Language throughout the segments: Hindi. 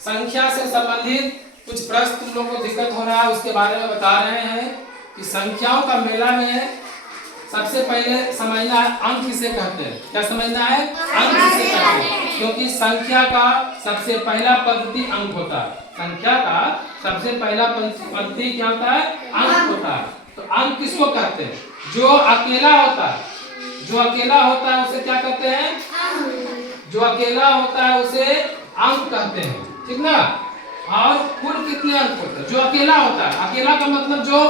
संख्या से संबंधित कुछ प्रश्न तुम लोगों को दिक्कत हो रहा है उसके बारे में बता रहे हैं कि संख्याओं का मेला में सबसे पहले समझना है अंक किसे कहते हैं। क्या समझना है? अंक किसे कहते हैं, क्योंकि संख्या का सबसे पहला पद्धति अंक होता है। संख्या का सबसे पहला पद्धति क्या होता है? अंक होता है। तो अंक किसको कहते हैं? जो अकेला होता है, जो अकेला होता है उसे क्या कहते हैं? जो अकेला होता है उसे अंक कहते हैं, ठीक ना। और कुल कितने अंक होते हैं? जो अकेला होता है, अकेला का मतलब जो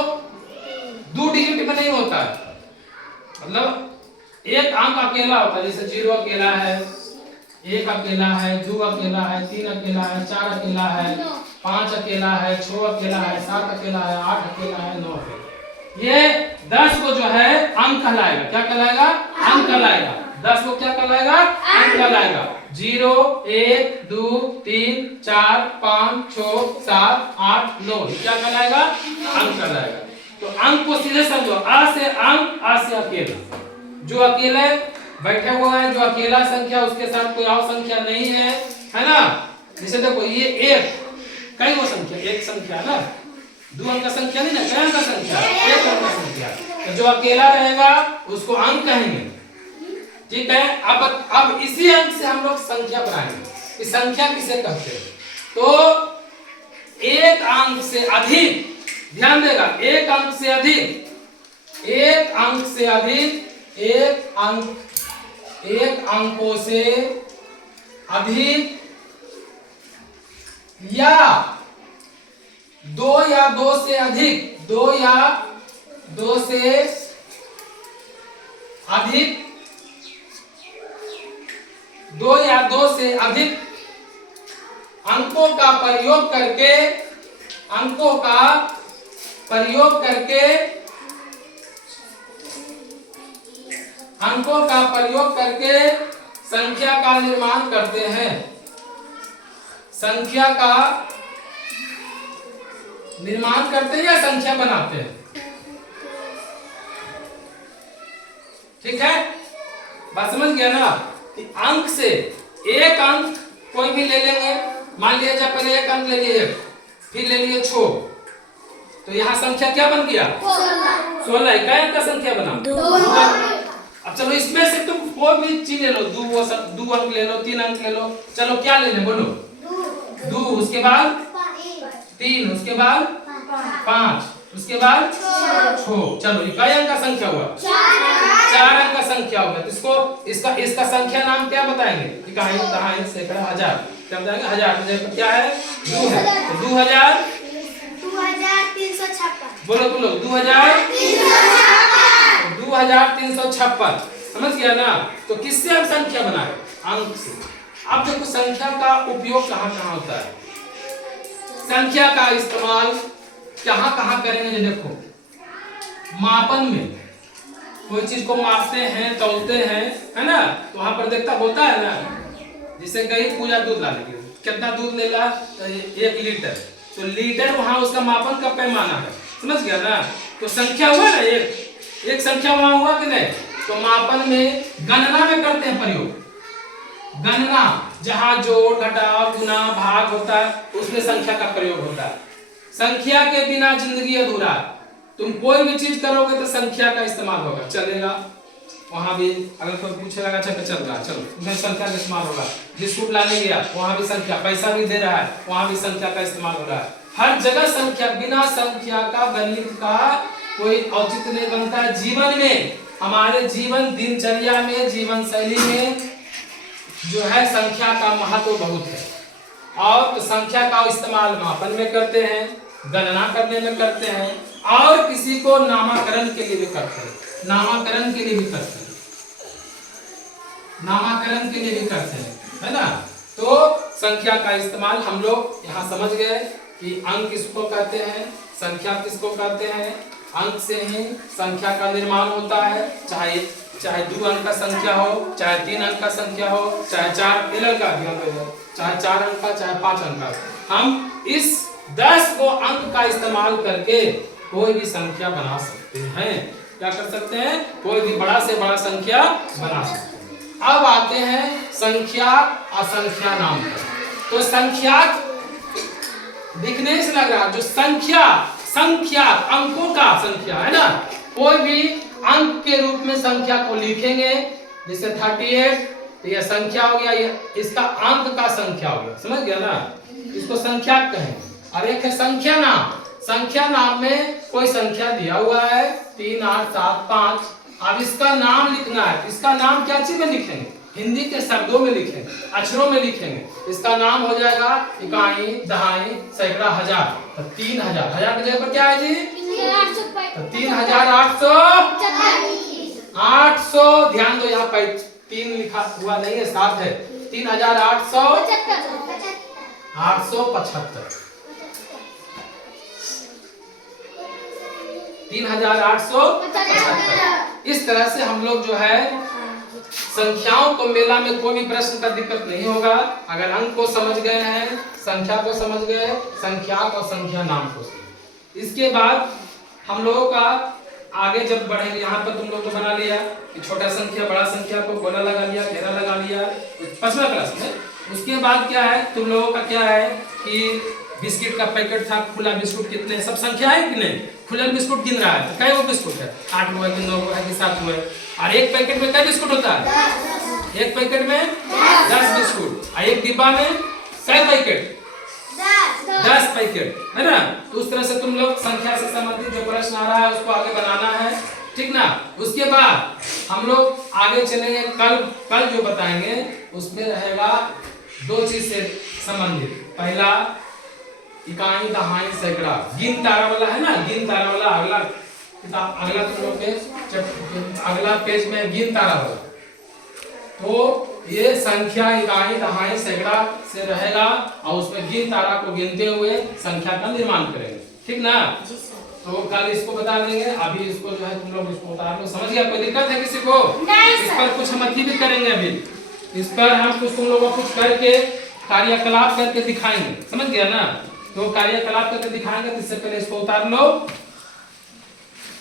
2 डिजिट में नहीं होता है, मतलब एक अंक अकेला होता है, जैसे 0 अकेला है, 1 अकेला है, 2 अकेला है, 3 अकेला है, 4 अकेला है, 5 अकेला है, 6 अकेला है, 7 अकेला है, 8 अकेला है, 9 अकेला। ये 10 को जो है अंक कहलाएगा। क्या कहलाएगा? अंक कहलाएगा। 10 को क्या कहलाएगा? अंक कहलाएगा। 0 1 2 3 4 5 6 7 8 9 क्या कहलाएगा? अंक कहलाएगा। तो अंक को सीधे समझो, आ से अंक, आ से अकेला। जो अकेले बैठे हुए हैं, जो अकेला संख्या, उसके साथ कोई और संख्या नहीं है ना। जैसे देखो ये एक कई वो संख्या, एक संख्या ना, 2 अंक का संख्या नहीं ना, कई अंक का संख्या, एक अंक का संख्या। तो जो अकेला रहेगा उसको अंक कहेंगे, ठीक है। अब इसी अंक से हम लोग संख्या बनाएंगे। इस संख्या किसे कहते हैं? तो एक अंक से अधिक, ध्यान देगा, एक अंक से अधिक, एक अंक से अधिक, एक अंकों से अधिक या 2 या 2 से अधिक, 2 या 2 से अधिक, 2 या 2 से अधिक अंकों का प्रयोग करके, अंकों का प्रयोग करके, अंकों का प्रयोग करके संख्या का निर्माण करते हैं। संख्या का निर्माण करते हैं या संख्या बनाते हैं, ठीक है। बात समझ गया ना कि अंक से एक अंक कोई भी ले लेंगे। मान लिया जाए पहले एक अंक ले लिए, फिर ले लिए 6, तो यहाँ संख्या क्या बन गया? 16। क्या अंक का संख्या बना? अब चलो इसमें से तुम कोई भी चीज ले लो, 2 अंक ले लो, 3 अंक ले लो, चलो क्या ले ले बोलो? 2, उसके बाद 3, उसके बाद 5, उसके बाद 6। चलो ये क्या अंक का संख्या हुआ? 4 अंक का संख्या होगा। तो इसका संख्या नाम क्या बताएंगे? इकाई, दहाई, सैकड़ा, हजार, क्या बताएंगे? हजार। क्या है? 2 है, तो 2356 बोलो तुम लोग। 2356 समझ गया ना। तो किससे हम संख्या बनाए? अंक से। अब देखो संख्या का उपयोग कहाँ कहाँ होता है, संख्या का इस्तेमाल कहाँ कहाँ करेंगे। देखो मापन में, कोई चीज को मापते हैं, तौलते हैं, है ना, तो वहां पर देखता होता है ना। जैसे गई पूजा दूध ला लेगी, कितना दूध लेगा? 1 लीटर, तो लीटर वहां उसका मापन का पैमाना है, समझ गया ना। तो संख्या हुआ ना, एक संख्या वहां हुआ कि नहीं। तो मापन में, गणना में करते हैं प्रयोग। गणना जहां जोड़, घटाव, गुना, भाग होता है, उसमें संख्या का प्रयोग होता है। संख्या के बिना जिंदगी अधूरा है। तुम कोई भी चीज करोगे तो संख्या का इस्तेमाल होगा, चलेगा। वहां भी अगर कोई पूछेगा अच्छा चल रहा है, चलो उसमें संख्या का इस्तेमाल होगा। बिस्कुट लाने गया, वहां भी संख्या, पैसा भी दे रहा है, वहां भी संख्या का इस्तेमाल हो रहा है। हर जगह संख्या, बिना संख्या का गणित का कोई औचित्य नहीं बनता है। जीवन में, हमारे जीवन दिनचर्या में, जीवन शैली में जो है संख्या का महत्व बहुत है। और तो संख्या का इस्तेमाल मापन में करते हैं, गणना करने में करते हैं, और किसी को नामकरण के लिए भी करते हैं, नामकरण के लिए भी करते हैं, नामकरण के लिए भी करते हैं, है ना। तो संख्या का इस्तेमाल हम लोग यहाँ समझ गए कि अंक किसको कहते हैं, संख्या किसको कहते हैं। अंक से ही संख्या का निर्माण होता है, चाहे 2 अंक का संख्या हो, चाहे 3 अंक का संख्या हो, चाहे 4 अंक का, चाहे 4 अंक का, चाहे 5 अंक का। हम इस 10 को अंक का इस्तेमाल करके कोई भी संख्या बना सकते हैं। क्या कर सकते हैं? कोई भी बड़ा से बड़ा संख्या बना सकते हैं। अब आते हैं संख्या असंख्या नाम पर। तो संख्या दिखने से लग रहा है, जो संख्या अंकों का संख्या है ना, कोई भी अंक के रूप में संख्या को लिखेंगे, जैसे 38, तो यह संख्या हो गया, ये इसका अंक का संख्या हो गया, समझ गया ना, इसको संख्या कहें। और एक है संख्या नाम, संख्या नाम में कोई संख्या दिया हुआ है 3, 8, 7, 5, अब इसका नाम लिखना है। इसका नाम क्या चीज में लिखेंगे? हिंदी के शब्दों में लिखेंगे, अक्षरों में लिखेंगे। इसका नाम हो जाएगा इकाई, दहाई, सैकड़ा, हजार। तो 3000, हजार की जगह पर क्या है जी? 3800। ध्यान दो, यहाँ पर 3 लिखा हुआ नहीं है, 7 है। 3875। 3875। इस तरह से हम लोग जो है संख्याओं को, मेला में कोई भी प्रश्न का दिक्कत नहीं होगा अगर अंक को समझ गए हैं, संख्या को समझ गए, संख्या और संख्या नाम को। इसके बाद हम लोगों का आगे जब बढ़ेंगे, यहाँ पर तुम लोग तो बना लिया कि छोटा संख्या बड़ा संख्या को गोला लगा लिया, घेरा लगा लिया 5वां क्लास में। उसके बाद क्या है, तुम लोगों का क्या है कि बिस्किट का पैकेट था, खुला बिस्कुट कितने, सब संख्या है कि नहीं? खुला बिस्कुट गिन रहा है, तो कई वो बिस्कुट है? 8 हुआ कि 9 हुआ कि 7 हुआ। और एक पैकेट में कितने बिस्कुट होता है? 10। एक पैकेट में 10 बिस्कुट। और एक डिब्बा में कितने पैकेट? 10 पैकेट, है ना। तो उस तरह से तुम लोग संख्या से संबंधित जो प्रश्न आ रहा है उसको आगे बनाना है, ठीक ना। उसके बाद हम लोग आगे चलेंगे, कल जो बताएंगे उसमें रहेगा 2 चीज से संबंधित। पहला इकाई, दहाई, सैकड़ा, गिन तारा वाला है ना, गिन तारा वाला अगला किताब, अगला तुम लोग के अगला पेज में गिन तारा वाला। तो ये संख्या, इकाई, दहाई, सैकड़ा से रहेगा और उसमें गिन तारा को गिनते हुए संख्या का निर्माण करेंगे, ठीक ना। तो कल इसको बता देंगे, अभी इसको जो है तुम लोग इसको उतार लो। समझ गया? कोई दिक्कत है किसी को? इस पर कुछ हम अति भी करेंगे, अभी इस पर हम कुछ तुम लोगों को कुछ करके कार्यकलाप करके दिखाएंगे, समझ गया ना। तो कार्यकलाप करके दिखाएंगे, इससे पहले इसको उतार लो।